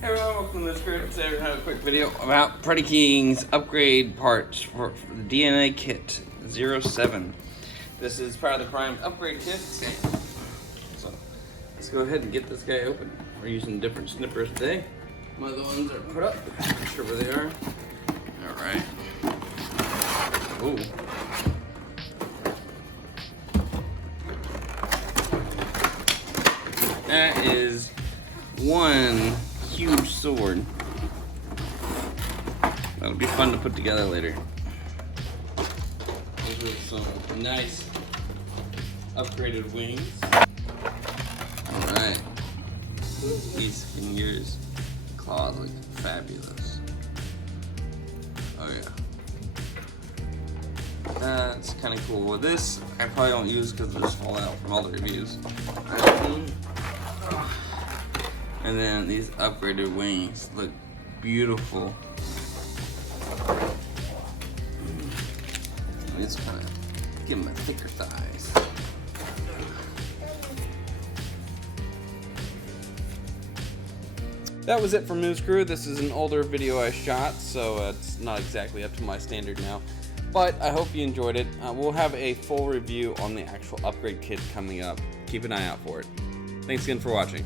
Hey everyone, welcome to this group. Today we're going to have a quick video about Predaking's upgrade parts for the DNA kit 07. This is part of the Prime upgrade kit. So let's go ahead and get this guy open. We're using different snippers today. My other ones are put up. Not sure where they are. Alright. Ooh. That is one huge sword. That'll be fun to put together later. Those are some nice upgraded wings. Alright. These fingers, claws look fabulous. Oh yeah. That's kind of cool. With this, I probably won't use because they're just falling out from all the reviews. And then these upgraded wings look beautiful. Let's kind of give them a thicker thighs. That was it from News Crew. This is an older video I shot, so it's not exactly up to my standard now. But I hope you enjoyed it. We'll have a full review on the actual upgrade kit coming up. Keep an eye out for it. Thanks again for watching.